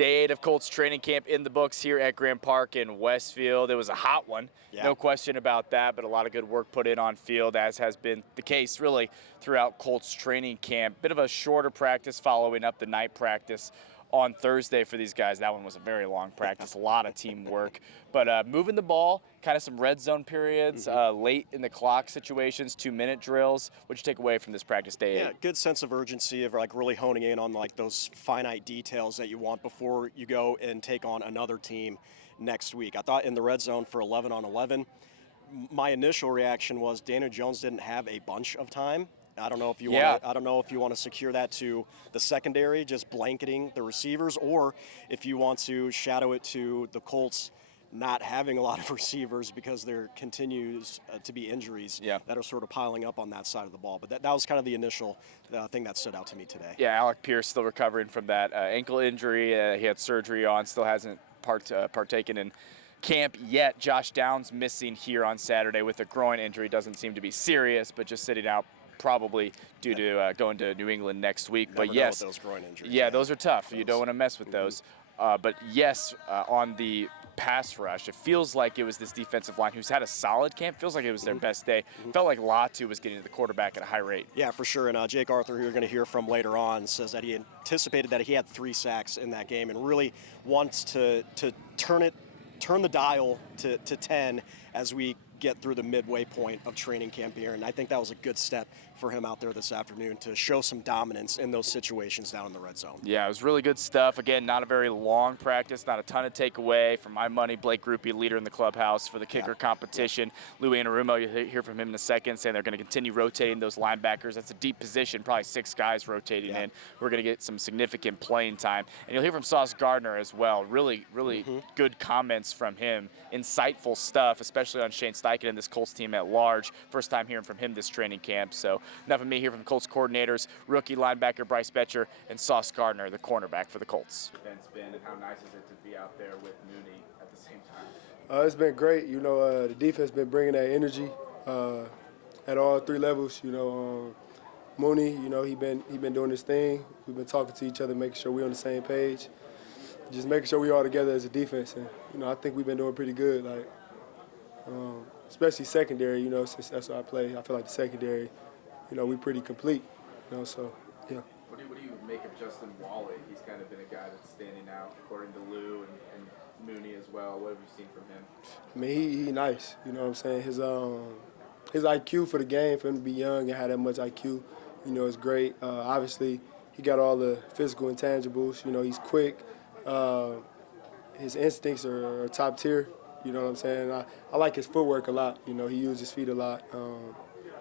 Day 8 of Colts training camp in the books here at Grand Park in Westfield. It was a hot one, no question about that, but a lot of good work put in on field, as has been the case really throughout Colts training camp. Bit of a shorter practice following up the night practice on Thursday for these guys. That one was a very long practice, a lot of teamwork. But moving the ball, kind of some red zone periods, late in the clock situations, 2-minute drills. What'd you take away from this practice day 8? Yeah, good sense of urgency of like really honing in on like those finite details that you want before you go and take on another team next week. I thought in the red zone for 11 on 11, my initial reaction was Daniel Jones didn't have a bunch of time. I don't know if you want. I don't know if you want to secure that to the secondary, just blanketing the receivers, or if you want to shadow it to the Colts not having a lot of receivers because there continues to be injuries that are sort of piling up on that side of the ball. But that was kind of the initial thing that stood out to me today. Yeah, Alec Pierce still recovering from that ankle injury. He had surgery on, still hasn't partaken in camp yet. Josh Downs missing here on Saturday with a groin injury. Doesn't seem to be serious, but just sitting out probably due to going to New England next week. Never but yes, those groin injuries. Yeah, those are tough. You don't want to mess with those. But yes, on the pass rush, it feels like it was this defensive line who's had a solid camp. Feels like it was their best day. Felt like Latu was getting to the quarterback at a high rate. Yeah, for sure. And Jake Arthur, who you're going to hear from later on, says that he anticipated that he had 3 sacks in that game and really wants to turn the dial to 10 as we get through the midway point of training camp here. And I think that was a good step for him out there this afternoon to show some dominance in those situations down in the red zone. Yeah, it was really good stuff. Again, not a very long practice, not a ton of takeaway. For my money, Blake Grupe, leader in the clubhouse for the kicker competition. Louis Anarumo, you'll hear from him in a second, saying they're going to continue rotating those linebackers. That's a deep position, probably 6 guys rotating in. We're going to get some significant playing time. And you'll hear from Saud Gardner as well. Really good comments from him. Insightful stuff, especially on Shane Steichen and this Colts team at large. First time hearing from him this training camp. So enough of me here from the Colts coordinators, rookie linebacker Bryce Betcher, and Saud Gardner, the cornerback for the Colts. Defense been, and how nice is it to be out there with Mooney at the same time? It's been great. You know, the defense been bringing that energy at all 3 levels. You know, Mooney, you know, he been doing his thing. We've been talking to each other, making sure we're on the same page. Just making sure we all together as a defense. And, you know, I think we've been doing pretty good. Like, especially secondary, you know, since that's what I play. I feel like the secondary, you know, we pretty complete, you know, so, yeah. What do you make of Justin Wally? He's kind of been a guy that's standing out, according to Lou and Mooney as well. What have you seen from him? I mean, he nice, you know what I'm saying? His IQ for the game, for him to be young and have that much IQ, you know, is great. Obviously, he got all the physical intangibles. You know, he's quick. His instincts are top tier. You know what I'm saying? I like his footwork a lot. You know, he uses his feet a lot.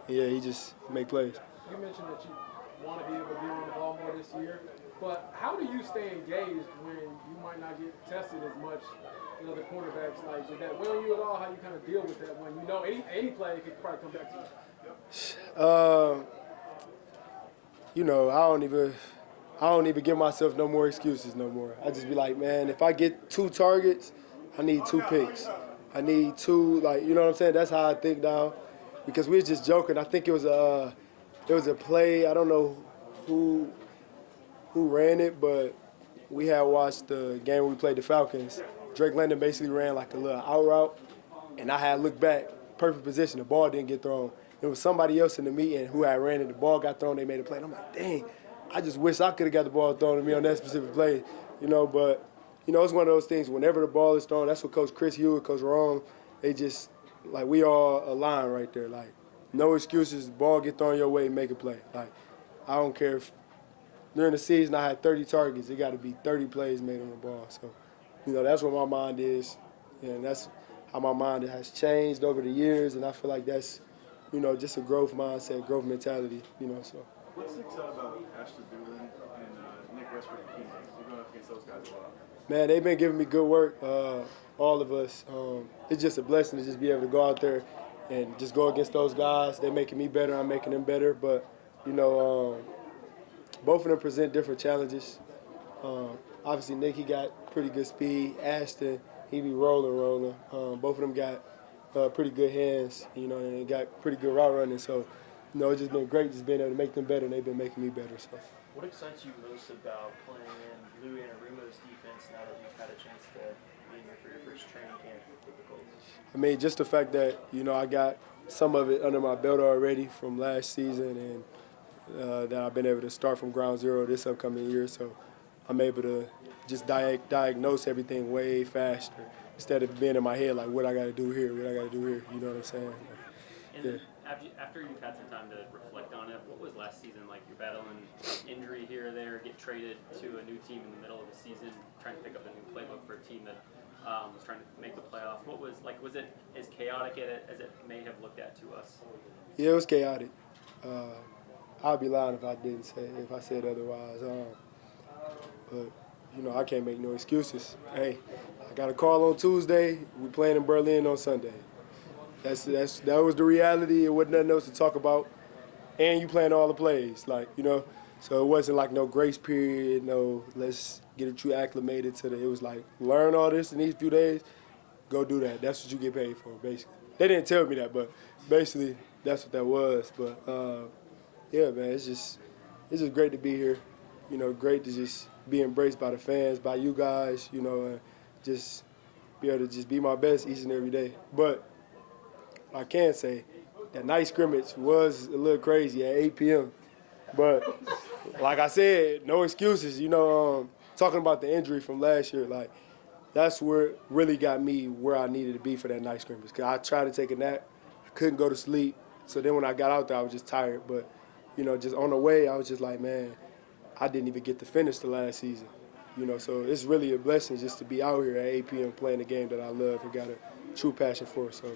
Yeah, he just make plays. You mentioned that you want to be able to be on the ball more this year, but how do you stay engaged when you might not get tested as much as other quarterbacks? Like, does that weigh on you at all? How you kind of deal with that when you know any play could probably come back to you? You know, I don't even give myself no more excuses no more. I just be like, man, if I get 2 targets, I need 2 picks. I need 2, like, you know what I'm saying? That's how I think now. Because we was just joking. I think it was a play. I don't know who ran it, but we had watched the game where we played the Falcons. Drake London basically ran like a little out route, and I had looked back, perfect position. The ball didn't get thrown. There was somebody else in the meeting who had ran it. The ball got thrown. They made a play. And I'm like, dang, I just wish I could have got the ball thrown to me on that specific play, you know. But you know, it's one of those things. Whenever the ball is thrown, that's what Coach Chris Hewitt, Coach Ron, they just. Like, we all align right there. Like, no excuses. The ball get thrown your way, make a play. Like, I don't care if during the season I had 30 targets. It got to be 30 plays made on the ball. So, you know, that's what my mind is. And that's how my mind has changed over the years. And I feel like that's, you know, just a growth mindset, growth mentality, you know. So. What sticks out about Ashton Doolin and Nick Westbrook? You're going up against those guys a lot. Man, they've been giving me good work, all of us. It's just a blessing to just be able to go out there and just go against those guys. They're making me better, I'm making them better. But, you know, both of them present different challenges. Obviously, Nick, he got pretty good speed. Ashton, he be rolling. Both of them got pretty good hands, you know, and got pretty good route running. So, you know, it's just been great just being able to make them better, and they've been making me better. So. What excites you most about playing in Louis Anarumo's defense now mean, just the fact that, I got some of it under my belt already from last season and that I've been able to start from ground zero this upcoming year. So I'm able to just diagnose everything way faster instead of being in my head like what I got to do here, what I got to do here. You know what I'm saying? And then after you've had some time to reflect on it, what was last season like? You're battling injury here or there, get traded to a new team in the middle of the season, trying to pick up a new playbook for a team that was trying to make the playoffs. What was like? Was it as chaotic as it may have looked at to us? Yeah, it was chaotic. I'd be lying if I said otherwise. But I can't make no excuses. Hey, I got a call on Tuesday. We playing in Berlin on Sunday. That was the reality. It wasn't nothing else to talk about. And you playing all the plays, So it wasn't like no grace period, no let's get you acclimated to it was like learn all this in these few days, go do that. That's what you get paid for, basically. They didn't tell me that, but basically that's what that was. But yeah, man, it's just great to be here. Great to just be embraced by the fans, by you guys, and just be able to just be my best each and every day. But I can say that night scrimmage was a little crazy at 8 p.m. But like I said, no excuses. Talking about the injury from last year, that's where it really got me where I needed to be for that night scrimmage. Because I tried to take a nap, I couldn't go to sleep. So then when I got out there, I was just tired. But, just on the way, I was just like, man, I didn't even get to finish the last season. So it's really a blessing just to be out here at 8 p.m. playing a game that I love and got a true passion for. So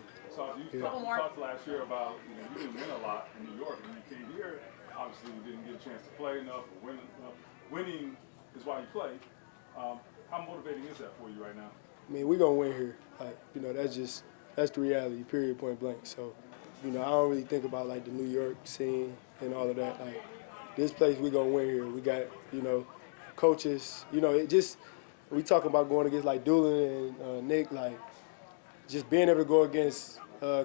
you talked last year about you didn't win a lot in New York, and you came here. Obviously, you didn't get a chance to play enough or win enough. Winning is why you play. How motivating is that for you right now? I mean, we're going to win here. That's the reality, period, point blank. So, I don't really think about, the New York scene and all of that. This place, we're going to win here. We got, coaches. We talking about going against, Doolin and Nick, just being able to go against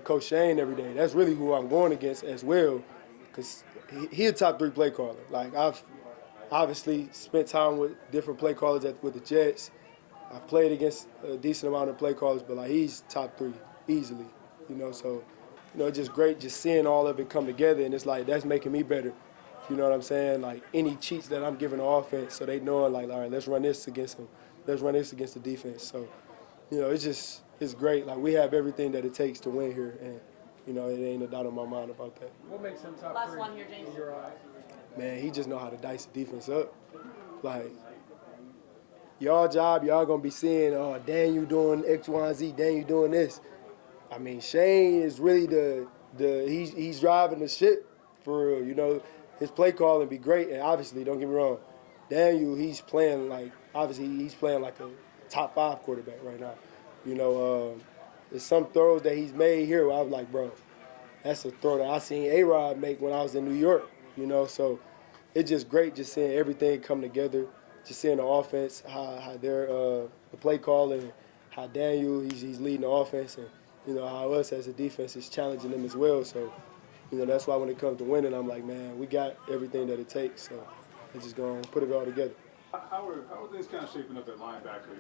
Coach Shane every day. That's really who I'm going against as well, because he's a top 3 play caller. I've obviously spent time with different play callers with the Jets. I've played against a decent amount of play callers, but he's top 3 easily. So just great just seeing all of it come together, and it's that's making me better. You know what I'm saying? Any cheats that I'm giving the offense, so they know all right, let's run this against them. Let's run this against the defense. So, it's great. We have everything that it takes to win here, and it ain't a doubt in my mind about that. What makes him top Last 3 one here, James. in your eyes? Man, he just know how to dice the defense up. Y'all job, y'all gonna be seeing, Dan, you doing X, Y, and Z, Dan, you doing this. I mean, Shane is really he's driving the ship for real. His play calling be great, and obviously, don't get me wrong, Daniel, he's playing he's playing like a top 5 quarterback right now. There's some throws that he's made here where I was like, bro, that's a throw that I seen A-Rod make when I was in New York, so it's just great just seeing everything come together, just seeing the offense, how they're the play calling, how Daniel, he's leading the offense, and how us as a defense is challenging them as well. So, that's why when it comes to winning, I'm like, man, we got everything that it takes, so we're just going to put it all together. How are things kind of shaping up at linebacker?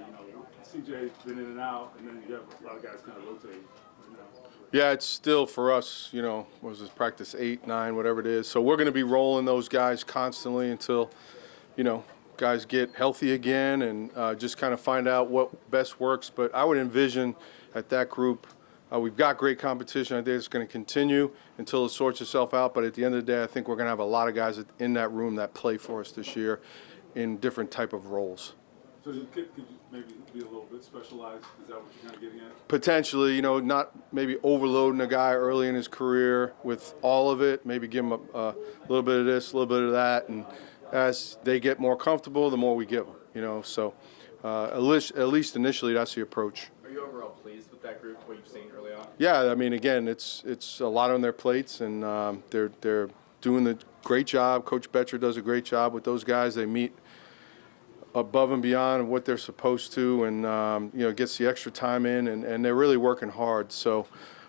CJ's been in and out, and then you have a lot of guys kind of rotating. Yeah, it's still for us, what was this, practice 8, 9, whatever it is. So we're going to be rolling those guys constantly until, guys get healthy again and just kind of find out what best works. But I would envision at that group, we've got great competition. I think it's going to continue until it sorts itself out. But at the end of the day, I think we're going to have a lot of guys in that room that play for us this year in different type of roles. So could you maybe be a little bit specialized? Is that what you're kind of getting at? Potentially, not maybe overloading a guy early in his career with all of it. Maybe give him a little bit of this, a little bit of that. And as they get more comfortable, the more we give them, So at least initially, that's the approach. Are you overall pleased with that group, what you've seen early on? Yeah, I mean, again, it's a lot on their plates, and they're doing a great job. Coach Betcher does a great job with those guys. They meet above and beyond what they're supposed to, and gets the extra time in, and they're really working hard. So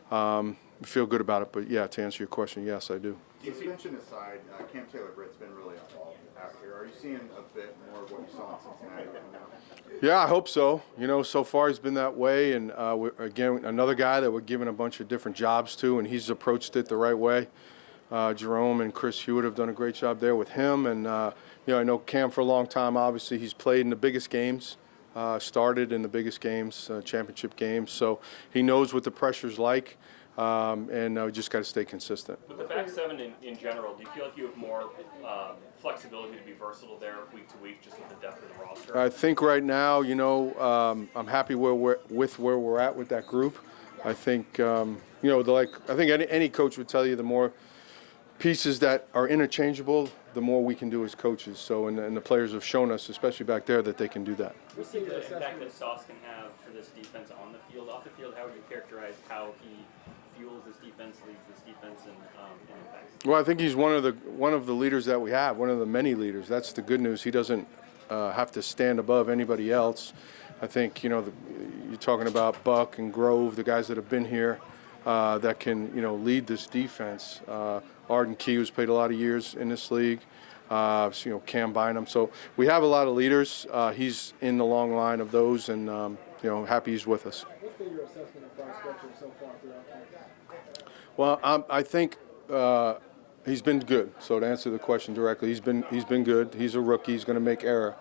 we feel good about it. But yeah, to answer your question, yes, I do. Suspension aside, Cam Taylor-Britt's been really involved out here. Are you seeing a bit more of what you saw in Cincinnati right now? Yeah, I hope so. You know, so far he's been that way, and again, another guy that we're giving a bunch of different jobs to, and he's approached it the right way. Jerome and Chris Hewitt have done a great job there with him, and you know, I know Cam for a long time. Obviously, he's played in the biggest games, started in the biggest games, championship games, so he knows what the pressure's like, and we just got to stay consistent. With the back seven in general, do you feel like you have more flexibility to be versatile there week to week, just with the depth of the roster? I think right now, you know, I'm happy where we're at with that group. I think, you know, I think any coach would tell you the more pieces that are interchangeable, the more we can do as coaches. So, and the players have shown us, especially back there, that they can do that. What's the impact that Sauce can have for this defense on the field? Off the field, how would you characterize how he fuels this defense, leads this defense, and impacts? Well, I think he's one of the leaders that we have, one of the many leaders. That's the good news. He doesn't have to stand above anybody else. I think, you know, you're talking about Buck and Grove, the guys that have been here that can, you know, lead this defense. Arden Key, who's played a lot of years in this league. So, you know, Cam Bynum. So we have a lot of leaders. He's in the long line of those, and you know, happy he's with us. What's been your assessment of Bryce Fletcher so far throughout camp? Well, I think he's been good. So to answer the question directly, he's been good. He's a rookie. He's going to make error.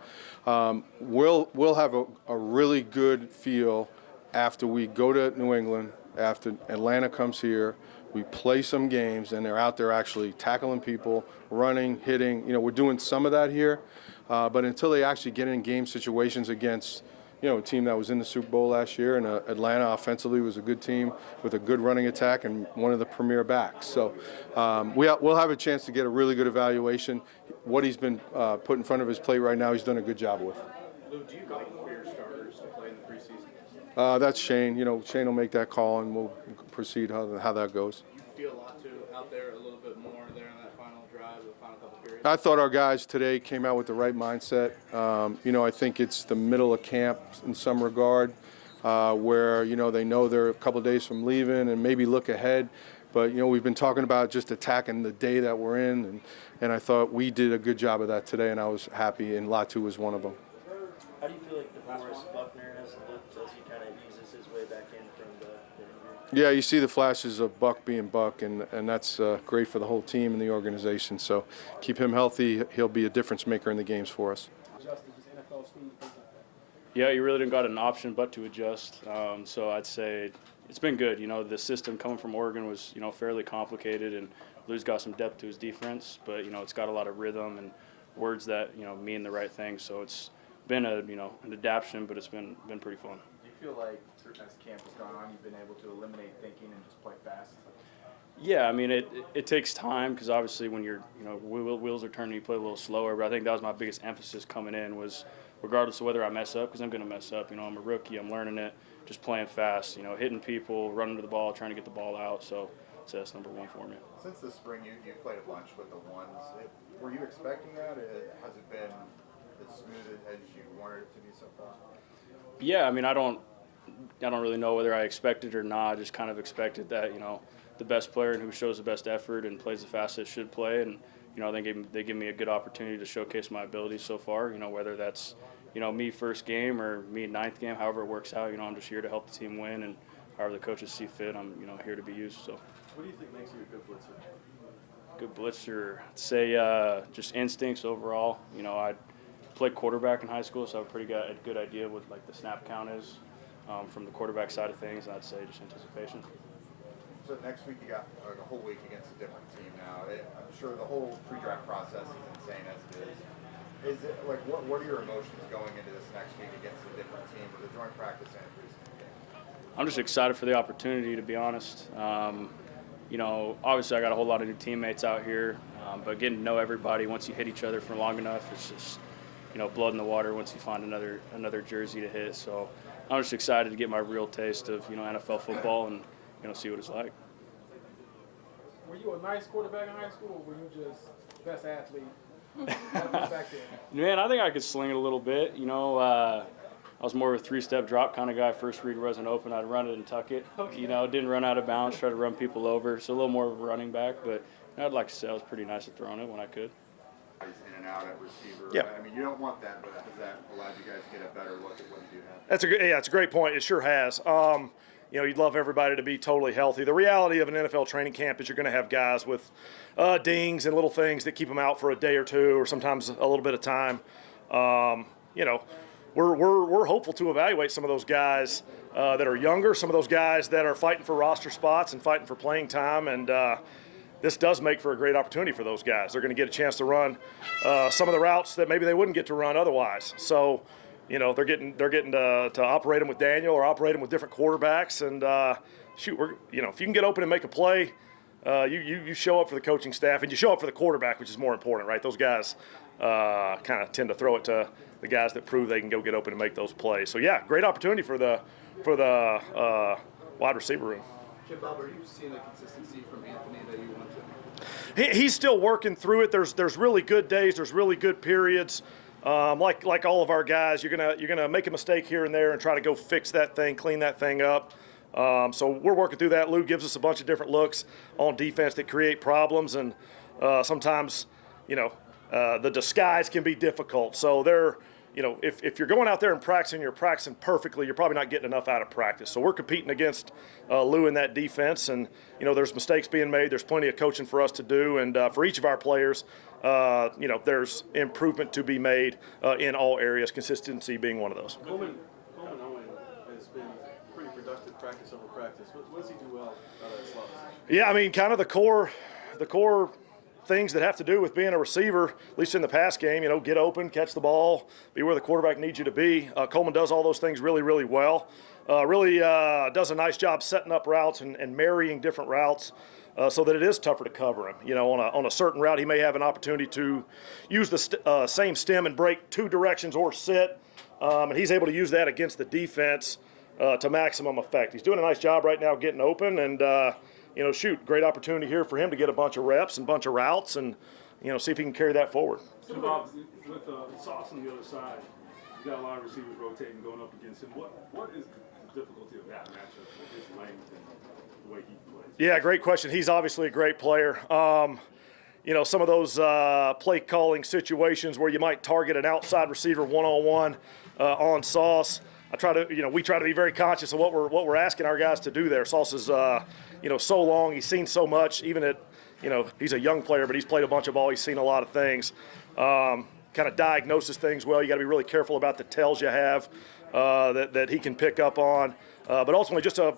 We'll have a really good feel after we go to New England, after Atlanta comes here. We play some games, and they're out there actually tackling people, running, hitting. You know, we're doing some of that here, but until they actually get in game situations against, you know, a team that was in the Super Bowl last year, and Atlanta offensively was a good team with a good running attack and one of the premier backs. So we'll have a chance to get a really good evaluation. What he's been put in front of his plate right now, he's done a good job with. Lou, do you like for your starters to play in the preseason? That's Shane. You know, Shane will make that call, and we'll proceed how that goes. You feel a lot too out there a little bit more there in that final drive, the final couple periods? I thought our guys today came out with the right mindset. You know, I think it's the middle of camp in some regard, where, you know, they know they're a couple days from leaving and maybe look ahead. But, you know, we've been talking about just attacking the day that we're in, and I thought we did a good job of that today, and I was happy, and Latu was one of them. How do you feel like DeForest Buckner has looked as he kind of eases his way back in from the injury? Yeah, you see the flashes of Buck being Buck, and that's great for the whole team and the organization. So keep him healthy. He'll be a difference maker in the games for us. Justin, just NFL speed, things like that. Yeah, you really didn't got an option but to adjust. So I'd say it's been good. You know, the system coming from Oregon was, you know, fairly complicated, and Lou's got some depth to his defense, but, you know, it's got a lot of rhythm and words that, you know, mean the right thing. So it's been an adaptation, but it's been pretty fun. Do you feel like as camp has gone on, you've been able to eliminate thinking and just play fast? Yeah, I mean, it takes time because obviously when you're, you know, wheels are turning, you play a little slower. But I think that was my biggest emphasis coming in was regardless of whether I mess up, because I'm going to mess up. You know, I'm a rookie. I'm learning it. Just playing fast, you know, hitting people, running to the ball, trying to get the ball out. So that's number one for me. Since the spring, you played a bunch with the ones. Were you expecting that? Has it been as smooth as you wanted it to be so far? Yeah, I mean, I don't really know whether I expected or not. I just kind of expected that, you know, the best player and who shows the best effort and plays the fastest should play. And, you know, they give me a good opportunity to showcase my abilities so far, you know, whether that's, you know, me first game or me ninth game, however it works out. You know, I'm just here to help the team win, and however the coaches see fit, I'm, you know, here to be used. So. What do you think makes you a good blitzer? Good blitzer, I'd say just instincts overall. You know, I played quarterback in high school, so I have a good idea what like the snap count is from the quarterback side of things. I'd say just anticipation. So next week you got a whole week against a different team now. I'm sure the whole pre-draft process is insane as it is. Is it like what are your emotions going into this next week against a different team with a joint practice and a preseason game? I'm just excited for the opportunity, to be honest. You know, obviously I got a whole lot of new teammates out here, but getting to know everybody once you hit each other for long enough, it's just, you know, blood in the water once you find another jersey to hit. So I'm just excited to get my real taste of, you know, NFL football and, you know, see what it's like. Were you a nice quarterback in high school, or were you just best athlete back then? Man, I think I could sling it a little bit. You know, I was more of a three-step drop kind of guy. First read wasn't open, I'd run it and tuck it. Okay. You know, didn't run out of bounds, try to run people over. So a little more of a running back. But I'd like to say I was pretty nice at throwing it when I could. He's in and out at receiver. Yeah. I mean, you don't want that, but has that allowed you guys to get a better look at what you do have? It's a great point. It sure has. You'd love everybody to be totally healthy. The reality of an NFL training camp is you're going to have guys with dings and little things that keep them out for a day or two, or sometimes a little bit of time. We're hopeful to evaluate some of those guys that are younger, some of those guys that are fighting for roster spots and fighting for playing time, and this does make for a great opportunity for those guys. They're going to get a chance to run some of the routes that maybe they wouldn't get to run otherwise. So, they're getting to operate them with Daniel or operate them with different quarterbacks, and if you can get open and make a play, you show up for the coaching staff and you show up for the quarterback, which is more important, right? Those guys kind of tend to throw it to the guys that prove they can go get open and make those plays. So yeah, great opportunity for the wide receiver room. Jim Bob, are you seeing the consistency from Anthony that you want to? He's still working through it. There's really good days. There's really good periods. Like all of our guys, you're gonna make a mistake here and there and try to go fix that thing, clean that thing up. So we're working through that. Lou gives us a bunch of different looks on defense that create problems, and sometimes the disguise can be difficult. So if you're going out there and practicing, you're practicing perfectly, you're probably not getting enough out of practice. So we're competing against Lou in that defense, and there's mistakes being made. There's plenty of coaching for us to do, and for each of our players, there's improvement to be made in all areas, consistency being one of those. Coleman Owen has been pretty productive practice over practice. What does he do well out of that slot position? Yeah, I mean, kind of the core things that have to do with being a receiver, at least in the pass game, get open, catch the ball, be where the quarterback needs you to be. Coleman does all those things really, really well. Really does a nice job setting up routes and marrying different routes so that it is tougher to cover him. On a certain route, he may have an opportunity to use the same stem and break two directions or sit, and he's able to use that against the defense to maximum effect. He's doing a nice job right now getting open, and great opportunity here for him to get a bunch of reps and a bunch of routes and, see if he can carry that forward. Jim Bob, with Sauce on the other side, you got a lot of receivers rotating, going up against him. What is the difficulty of that matchup with his length and the way he plays? Yeah, great question. He's obviously a great player. Some of those play calling situations where you might target an outside receiver one-on-one on Sauce. We try to be very conscious of what we're asking our guys to do there. Sauce is so long. He's seen so much. Even at, he's a young player, but he's played a bunch of ball. He's seen a lot of things. Kind of diagnoses things well. You got to be really careful about the tells you have that he can pick up on. But ultimately, just a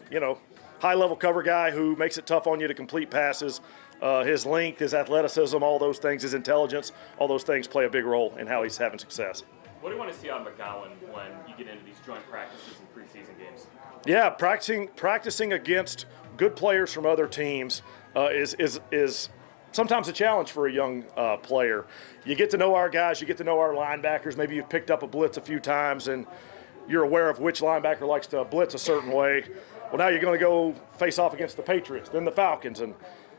high-level cover guy who makes it tough on you to complete passes. His length, his athleticism, all those things, his intelligence, all those things play a big role in how he's having success. What do you want to see on McGowan when you get into these joint practices and preseason games? Yeah, practicing against good players from other teams is sometimes a challenge for a young player. You get to know our guys, you get to know our linebackers. Maybe you've picked up a blitz a few times and you're aware of which linebacker likes to blitz a certain way. Well, now you're going to go face off against the Patriots, then the Falcons, and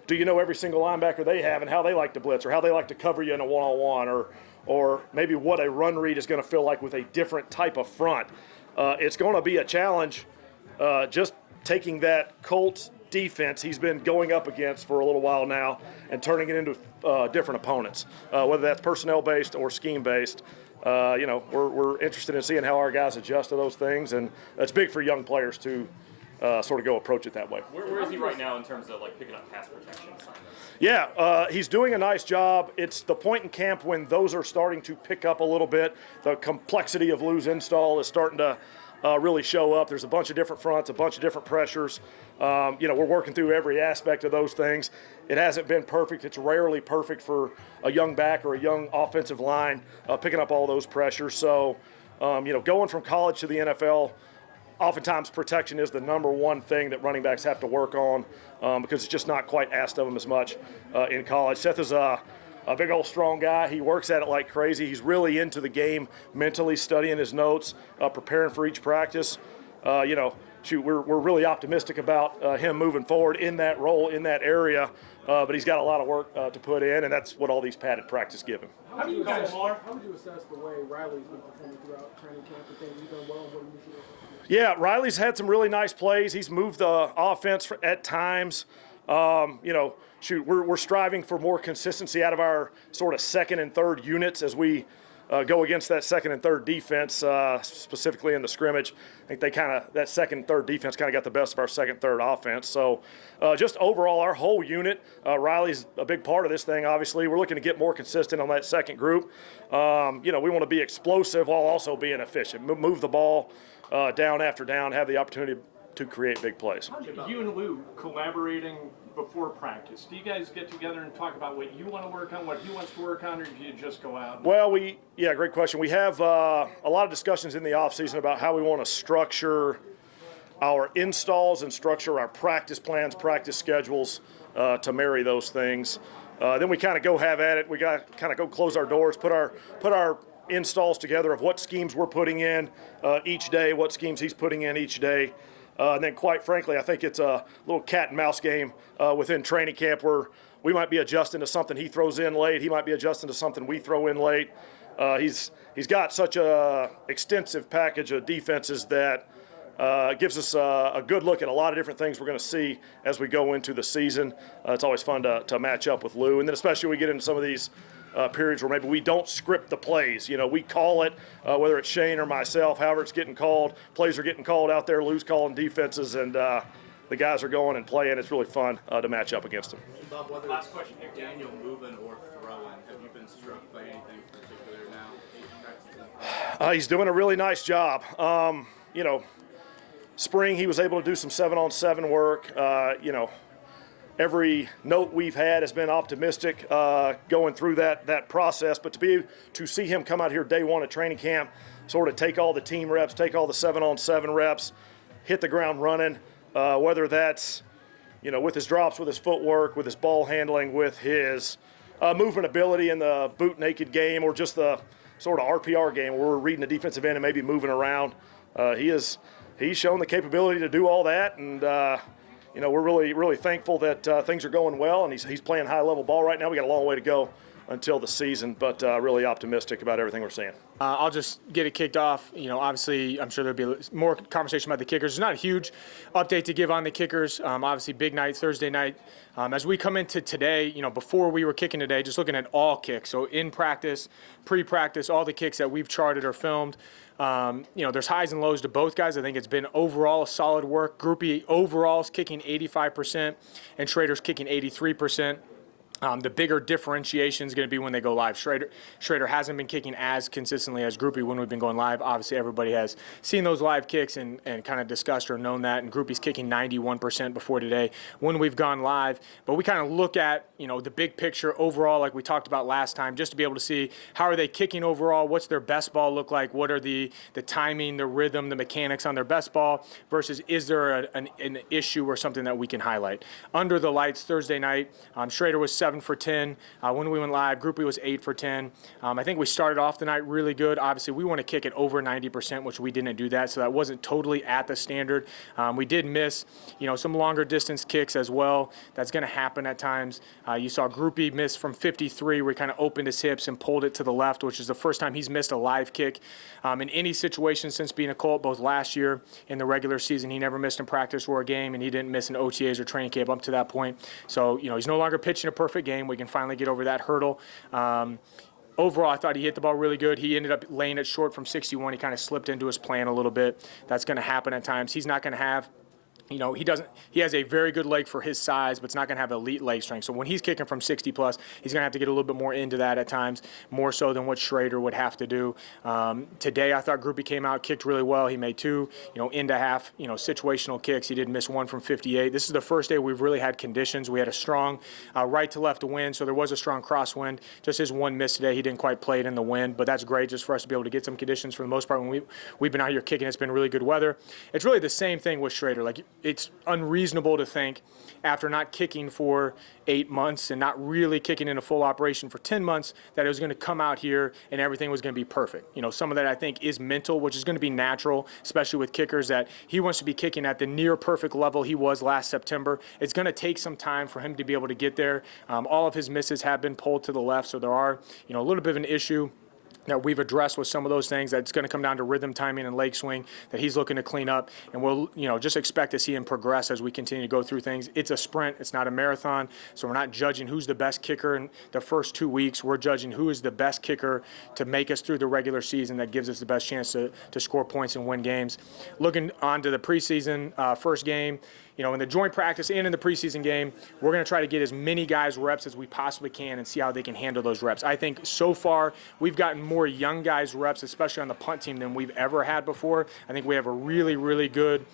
do you know every single linebacker they have and how they like to blitz or how they like to cover you in a one-on-one or maybe what a run read is going to feel like with a different type of front. It's going to be a challenge just taking that Colts defense he's been going up against for a little while now and turning it into different opponents, whether that's personnel-based or scheme-based. We're interested in seeing how our guys adjust to those things, and it's big for young players to sort of go approach it that way. Where is he right now in terms of picking up pass protection assignments? Yeah, he's doing a nice job. It's the point in camp when those are starting to pick up a little bit. The complexity of Lou's install is starting to really show up. There's a bunch of different fronts, a bunch of different pressures. We're working through every aspect of those things. It hasn't been perfect. It's rarely perfect for a young back or a young offensive line picking up all those pressures. So, going from college to the NFL, oftentimes protection is the number one thing that running backs have to work on because it's just not quite asked of them as much in college. Seth is a big old strong guy. He works at it like crazy. He's really into the game, mentally studying his notes, preparing for each practice. We're really optimistic about him moving forward in that role, in that area, but he's got a lot of work to put in, and that's what all these padded practice give him. How would you assess the way Riley's been performing throughout training camp and things? He's done well. What do you see? Yeah, Riley's had some really nice plays. He's moved the offense at times. we're striving for more consistency out of our sort of second and third units as we go against that second and third defense, specifically in the scrimmage. I think that second and third defense kind of got the best of our second, third offense. So just overall, our whole unit, Riley's a big part of this thing, obviously. We're looking to get more consistent on that second group. We want to be explosive while also being efficient. Move the ball down after down, have the opportunity to create big plays. You and Lou collaborating before practice. Do you guys get together and talk about what you want to work on, what he wants to work on, or do you just go out? Well, great question. We have a lot of discussions in the offseason about how we want to structure our installs and structure our practice plans, practice schedules to marry those things. Then we kind of go have at it. We got to kind of go close our doors, put our installs together of what schemes we're putting in each day, what schemes he's putting in each day. And then, quite frankly, I think it's a little cat and mouse game within training camp where we might be adjusting to something he throws in late. He might be adjusting to something we throw in late. He's got such a extensive package of defenses that gives us a good look at a lot of different things we're going to see as we go into the season. It's always fun to match up with Lou. And then especially when we get into some of these periods where maybe we don't script the plays. We call it, whether it's Shane or myself, however it's getting called. Plays are getting called out there, Lou's calling defenses, and the guys are going and playing. It's really fun to match up against them. Bob, whether last question, Daniel moving or throwing, have you been struck by anything particular now? He's doing a really nice job. Spring he was able to do some 7-on-7 work. Every note we've had has been optimistic going through that process. But to see him come out here day one of training camp, sort of take all the team reps, take all the 7-on-7 reps, hit the ground running, whether that's with his drops, with his footwork, with his ball handling, with his movement ability in the boot naked game, or just the sort of RPR game where we're reading the defensive end and maybe moving around. He's shown the capability to do all that, and we're really, really thankful that things are going well, and he's playing high-level ball right now. We got a long way to go until the season, but really optimistic about everything we're seeing. I'll just get it kicked off. Obviously, I'm sure there'll be more conversation about the kickers. There's not a huge update to give on the kickers. Obviously, big night, Thursday night. As we come into today, before we were kicking today, just looking at all kicks. So in practice, pre-practice, all the kicks that we've charted or filmed. There's highs and lows to both guys. I think it's been overall a solid work. Groupie overall is kicking 85%, and Schrader's kicking 83%. The bigger differentiation is going to be when they go live. Schrader hasn't been kicking as consistently as Groupie when we've been going live. Obviously, everybody has seen those live kicks and kind of discussed or known that. And Groupie's kicking 91% before today when we've gone live. But we kind of look at, the big picture overall, like we talked about last time, just to be able to see how are they kicking overall, what's their best ball look like, what are the timing, the rhythm, the mechanics on their best ball, versus is there an issue or something that we can highlight. Under the lights Thursday night, Schrader was 7 for 10. When we went live, Groupie was 8 for 10. I think we started off the night really good. Obviously, we want to kick it over 90%, which we didn't do that, so that wasn't totally at the standard. We did miss, some longer distance kicks as well. That's going to happen at times. You saw Groupie miss from 53, where he kind of opened his hips and pulled it to the left, which is the first time he's missed a live kick in any situation since being a Colt, both last year in the regular season. He never missed in practice or a game, and he didn't miss in OTAs or training camp up to that point. So, he's no longer pitching a perfect game. We can finally get over that hurdle. Overall, I thought he hit the ball really good. He ended up laying it short from 61. He kind of slipped into his plan a little bit. That's going to happen at times. He's not going to have he has a very good leg for his size, but it's not going to have elite leg strength. So when he's kicking from 60 plus, he's going to have to get a little bit more into that at times, more so than what Schrader would have to do. Today, I thought Groupie came out, kicked really well. He made 2, into half, situational kicks. He did miss 1 from 58. This is the first day we've really had conditions. We had a strong right to left wind, so there was a strong crosswind. Just his 1 miss today, he didn't quite play it in the wind, but that's great just for us to be able to get some conditions for the most part. When we've been out here kicking, it's been really good weather. It's really the same thing with Schrader. It's unreasonable to think after not kicking for 8 months and not really kicking in a full operation for 10 months that it was going to come out here and everything was going to be perfect. Some of that I think is mental, which is going to be natural, especially with kickers, that he wants to be kicking at the near perfect level he was last September. It's going to take some time for him to be able to get there. All of his misses have been pulled to the left, so there are, a little bit of an issue that we've addressed with some of those things. That's going to come down to rhythm, timing, and leg swing that he's looking to clean up. And we'll, just expect to see him progress as we continue to go through things. It's a sprint. It's not a marathon. So we're not judging who's the best kicker in the first 2 weeks. We're judging who is the best kicker to make us through the regular season that gives us the best chance to score points and win games. Looking on to the preseason first game, in the joint practice and in the preseason game, we're going to try to get as many guys reps as we possibly can and see how they can handle those reps. I think so far we've gotten more young guys reps, especially on the punt team, than we've ever had before. I think we have a really, really good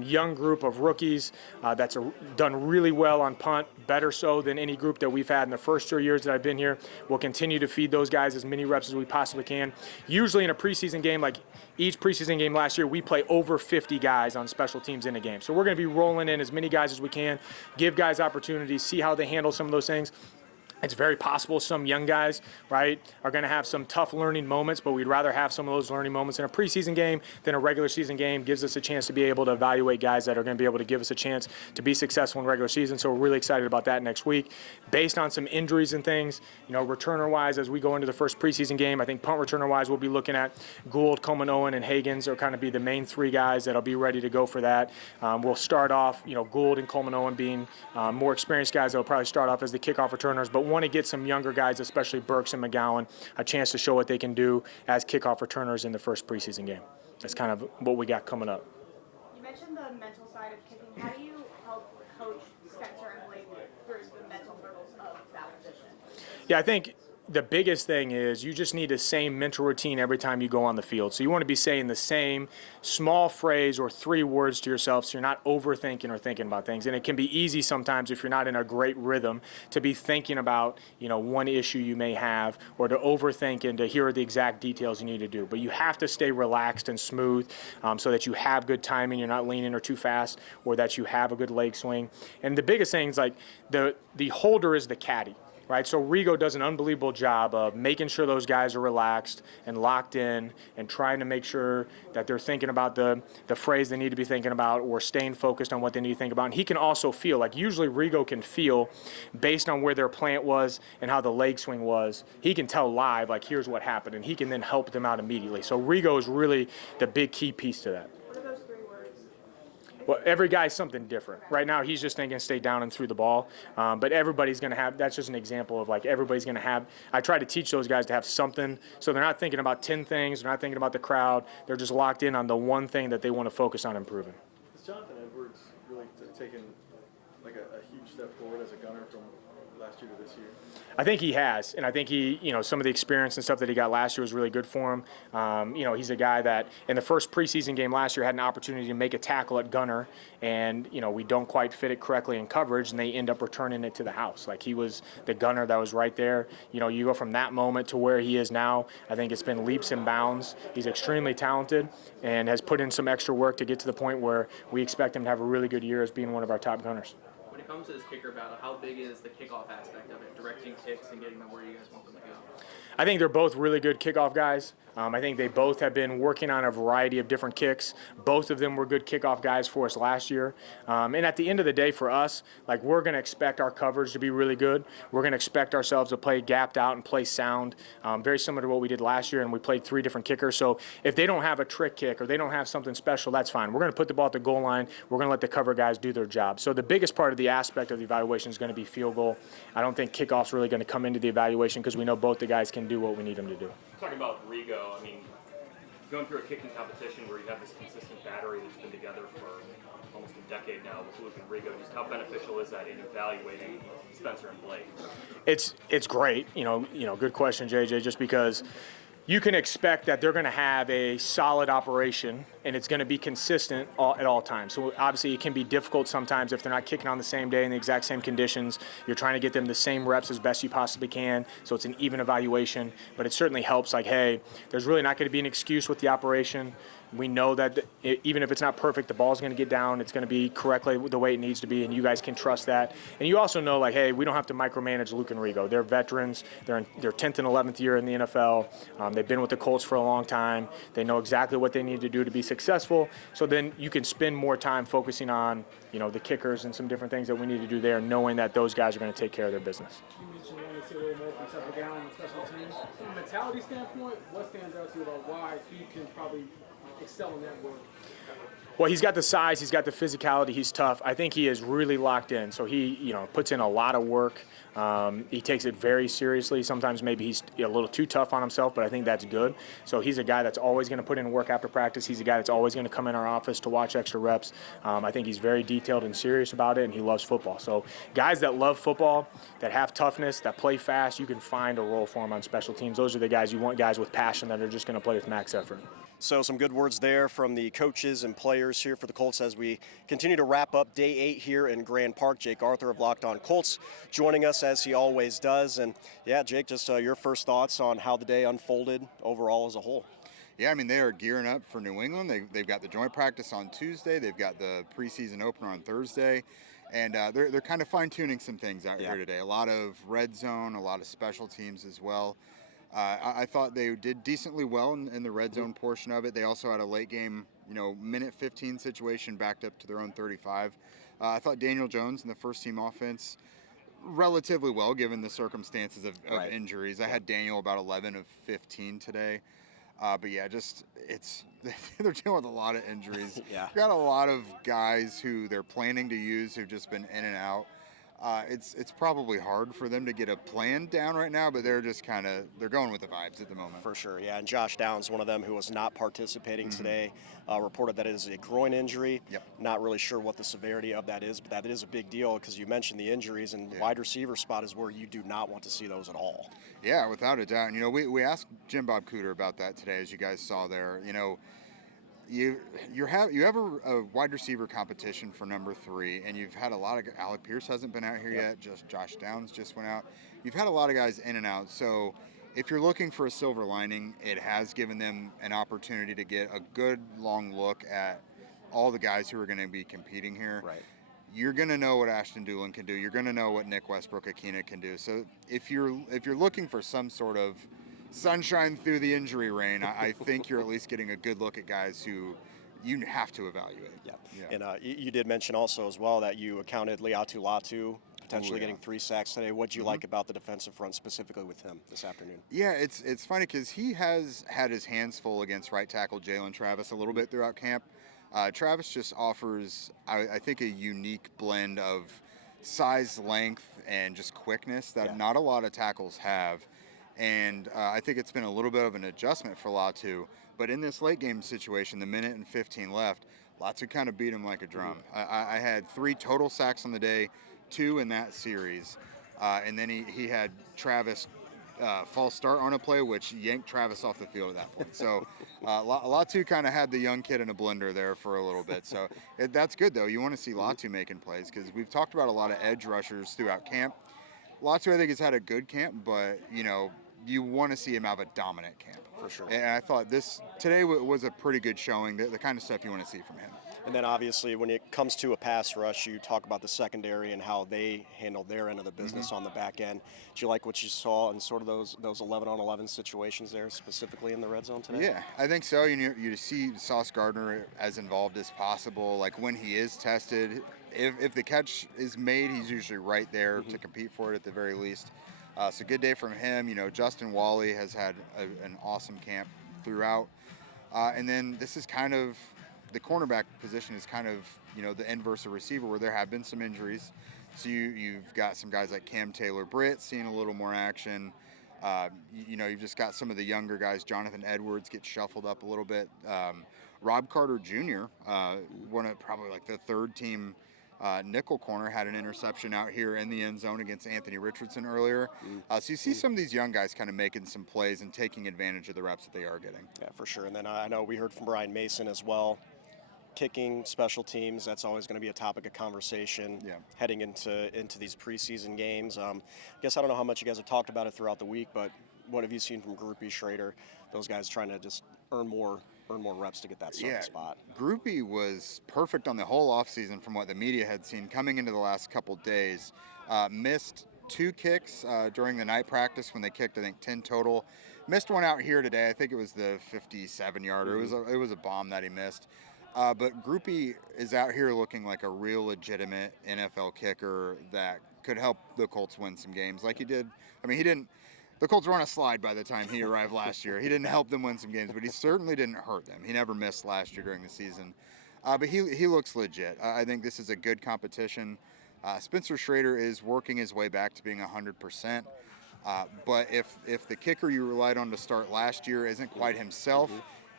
young group of rookies that's done really well on punt, better so than any group that we've had in the first 2 years that I've been here. We'll continue to feed those guys as many reps as we possibly can. Usually in a preseason game, like each preseason game last year, we play over 50 guys on special teams in a game. So we're going to be rolling in as many guys as we can, give guys opportunities, see how they handle some of those things. It's very possible some young guys, right, are going to have some tough learning moments, but we'd rather have some of those learning moments in a preseason game than a regular season game. Gives us a chance to be able to evaluate guys that are going to be able to give us a chance to be successful in regular season. So we're really excited about that next week. Based on some injuries and things, returner-wise, as we go into the first preseason game, I think punt returner-wise, we'll be looking at Gould, Coleman, Owen, and Hagens are kind of be the main three guys that'll be ready to go for that. We'll start off, Gould and Coleman, Owen being more experienced guys that'll probably start off as the kickoff returners, but want to get some younger guys, especially Burks and McGowan, a chance to show what they can do as kickoff returners in the first preseason game. That's kind of what we got coming up. You mentioned the mental side of kicking. How do you help coach Spencer and Blake through the mental hurdles of that position? Yeah, I think the biggest thing is you just need the same mental routine every time you go on the field. So you want to be saying the same small phrase or 3 words to yourself so you're not overthinking or thinking about things. And it can be easy sometimes if you're not in a great rhythm to be thinking about, one issue you may have or to overthink and to hear the exact details you need to do. But you have to stay relaxed and smooth so that you have good timing, you're not leaning or too fast, or that you have a good leg swing. And the biggest thing is like the holder is the caddy. Right, so Rigo does an unbelievable job of making sure those guys are relaxed and locked in and trying to make sure that they're thinking about the phrase they need to be thinking about or staying focused on what they need to think about. And he can also feel, like usually Rigo can feel based on where their plant was and how the leg swing was. He can tell live, like, here's what happened, and he can then help them out immediately. So Rigo is really the big key piece to that. What are those 3 words? Well, every guy's something different. Right now, he's just thinking stay down and through the ball. But everybody's going to have, that's just an example of like everybody's going to have, I try to teach those guys to have something so they're not thinking about 10 things, they're not thinking about the crowd, they're just locked in on the one thing that they want to focus on improving. Has Jonathan Edwards really taken like a huge step forward as a gunner from last year to this year? I think he has, and I think he, some of the experience and stuff that he got last year was really good for him. He's a guy that in the first preseason game last year had an opportunity to make a tackle at gunner, and we don't quite fit it correctly in coverage, and they end up returning it to the house. Like he was the gunner that was right there. You go from that moment to where he is now. I think it's been leaps and bounds. He's extremely talented and has put in some extra work to get to the point where we expect him to have a really good year as being one of our top gunners. When it comes to this kicker battle, how big is the kickoff aspect of it, directing kicks and getting them where you guys want them to go? I think they're both really good kickoff guys. I think they both have been working on a variety of different kicks. Both of them were good kickoff guys for us last year. And at the end of the day for us, like we're going to expect our coverage to be really good. We're going to expect ourselves to play gapped out and play sound, very similar to what we did last year, and we played 3 different kickers. So if they don't have a trick kick or they don't have something special, that's fine. We're going to put the ball at the goal line. We're going to let the cover guys do their job. So the biggest part of the aspect of the evaluation is going to be field goal. I don't think kickoff's really going to come into the evaluation because we know both the guys can do what we need them to do. Talking about Rigo, I mean, going through a kicking competition where you have this consistent battery that's been together for almost a decade now with Luke and Rigo, just how beneficial is that in evaluating Spencer and Blake? It's great. Good question, JJ, just because you can expect that they're going to have a solid operation and it's going to be consistent at all times. So obviously it can be difficult sometimes if they're not kicking on the same day in the exact same conditions. You're trying to get them the same reps as best you possibly can, so it's an even evaluation. But it certainly helps, like, hey, there's really not going to be an excuse with the operation. We know that even if it's not perfect, the ball's going to get down. It's going to be correctly the way it needs to be, and you guys can trust that. And you also know, like, hey, we don't have to micromanage Luke and Rigo. They're veterans. They're in their 10th and 11th year in the NFL. They've been with the Colts for a long time. They know exactly what they need to do to be successful. So then you can spend more time focusing on, the kickers and some different things that we need to do there, knowing that those guys are going to take care of their business. You mentioned one of see a little more from Saud Gardner on special teams. From a mentality standpoint, what stands out to you about why he can probably excel in that world? Well, he's got the size, he's got the physicality, he's tough. I think he is really locked in. So he, puts in a lot of work. He takes it very seriously. Sometimes maybe he's a little too tough on himself, but I think that's good. So he's a guy that's always going to put in work after practice. He's a guy that's always going to come in our office to watch extra reps. I think he's very detailed and serious about it, and he loves football. So guys that love football, that have toughness, that play fast, you can find a role for them on special teams. Those are the guys you want, guys with passion that are just going to play with max effort. So some good words there from the coaches and players here for the Colts as we continue to wrap up day 8 here in Grand Park. Jake Arthur of Locked On Colts joining us as he always does. And yeah, Jake, just your first thoughts on how the day unfolded overall as a whole. Yeah, I mean, they are gearing up for New England. They've got the joint practice on Tuesday. They've got the preseason opener on Thursday. And they're kind of fine-tuning some things out here today. A lot of red zone, a lot of special teams as well. I thought they did decently well in the red zone portion of it. They also had a late game, minute 15 situation backed up to their own 35. I thought Daniel Jones in the first team offense relatively well given the circumstances of injuries. I had Daniel about 11 of 15 today. But yeah, they're dealing with a lot of injuries. Got a lot of guys who they're planning to use who've just been in and out. It's probably hard for them to get a plan down right now, but they're just they're going with the vibes at the moment. For sure, yeah. And Josh Downs, one of them who was not participating today, reported that it is a groin injury. Not really sure what the severity of that is, but that is a big deal because you mentioned the injuries, and wide receiver spot is where you do not want to see those at all. Yeah, without a doubt. And, we asked Jim Bob Cooter about that today, as you guys saw there. You have a wide receiver competition for number 3, and you've had a lot of Alec Pierce hasn't been out here yet. Just Josh Downs just went out. You've had a lot of guys in and out. So if you're looking for a silver lining, it has given them an opportunity to get a good long look at all the guys who are going to be competing here. Right. You're going to know what Ashton Doolin can do. You're going to know what Nick Westbrook-Akina can do. So if you're looking for some sort of sunshine through the injury rain, I think you're at least getting a good look at guys who you have to evaluate. And you did mention also as well that you accounted Liatu Latu potentially getting 3 sacks today. What do you like about the defensive front specifically with him this afternoon? Yeah, it's funny because he has had his hands full against right tackle Jalen Travis a little bit throughout camp. Travis just offers, I think, a unique blend of size, length, and just quickness that not a lot of tackles have. And I think it's been a little bit of an adjustment for Latu. But in this late game situation, the minute and 15 left, Latu kind of beat him like a drum. I had 3 total sacks on the day, 2 in that series. And then he had Travis false start on a play, which yanked Travis off the field at that point. So Latu kind of had the young kid in a blender there for a little bit. So that's good, though. You want to see Latu making plays because we've talked about a lot of edge rushers throughout camp. Latu, I think, has had a good camp, but, you want to see him have a dominant camp. For sure. And I thought today was a pretty good showing, the kind of stuff you want to see from him. And then obviously when it comes to a pass rush, you talk about the secondary and how they handle their end of the business on the back end. Do you like what you saw in sort of those 11-on-11 situations there, specifically in the red zone today? Yeah, I think so. You see Saud Gardner as involved as possible. Like when he is tested, if the catch is made, he's usually right there to compete for it at the very least. So good day from him. Justin Wally has had an awesome camp throughout. And then this is kind of, the cornerback position is kind of, the inverse of receiver where there have been some injuries. So you've got some guys like Cam Taylor-Britt seeing a little more action. You've just got some of the younger guys. Jonathan Edwards gets shuffled up a little bit. Rob Carter Jr., one of probably like the third team nickel corner, had an interception out here in the end zone against Anthony Richardson earlier. So you see some of these young guys kind of making some plays and taking advantage of the reps that they are getting. Yeah, for sure. And then I know we heard from Brian Mason as well. Kicking, special teams, that's always going to be a topic of conversation heading into these preseason games. I guess I don't know how much you guys have talked about it throughout the week, but what have you seen from Groupie, Schrader, those guys trying to just earn more reps to get that starting spot? Groupie was perfect on the whole offseason from what the media had seen coming into the last couple days. Missed 2 kicks during the night practice when they kicked, I think, 10 total. Missed one out here today. I think it was the 57-yarder. It was a bomb that he missed. But Groupie is out here looking like a real legitimate NFL kicker that could help the Colts win some games like he did. I mean, he didn't. The Colts were on a slide by the time he arrived last year. He didn't help them win some games, but he certainly didn't hurt them. He never missed last year during the season. But he looks legit. I think this is a good competition. Spencer Schrader is working his way back to being 100%. But if the kicker you relied on to start last year isn't quite himself,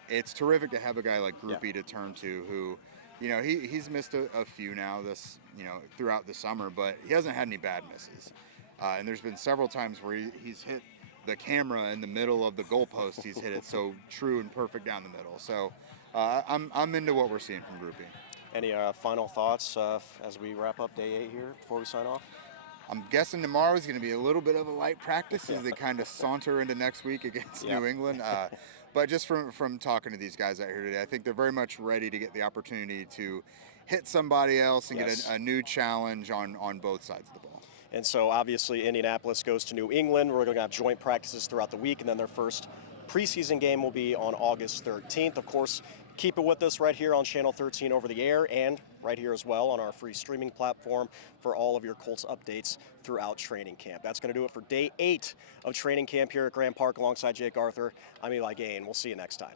it's terrific to have a guy like Groupie to turn to who, he's missed a few now throughout the summer, but he hasn't had any bad misses. And there's been several times where he's hit the camera in the middle of the goalpost. He's hit it so true and perfect down the middle. So I'm into what we're seeing from Groupie. Any final thoughts as we wrap up day 8 here before we sign off? I'm guessing tomorrow is going to be a little bit of a light practice as they kind of saunter into next week against New England. But just from talking to these guys out here today, I think they're very much ready to get the opportunity to hit somebody else and get a new challenge on both sides of the ball. And so obviously Indianapolis goes to New England. We're going to have joint practices throughout the week, and then their first preseason game will be on August 13th. Of course, keep it with us right here on Channel 13 over the air and right here as well on our free streaming platform for all of your Colts updates throughout training camp. That's going to do it for day 8 of training camp here at Grant Park alongside Jake Arthur. I'm Eli Gehn. We'll see you next time.